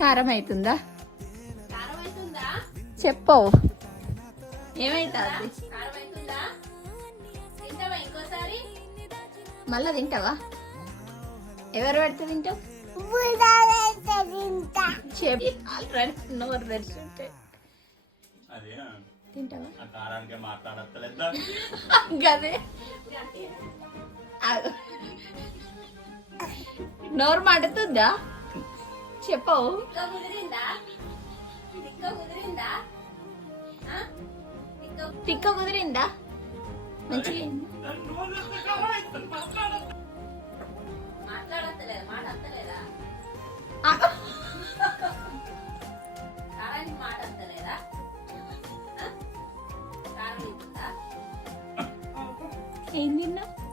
కారం అవుతుందా? చెప్పవు ఏమైతుంది? మళ్ళా తింటావా? ఎవరు పెడితే తింటావు? ఆల్రెడీ నోరు తెరిచుంటే తింటావా? గదే నోరు మండుతుందా? చెప్పవు తిక్క కుదిరిందా? మంచిగా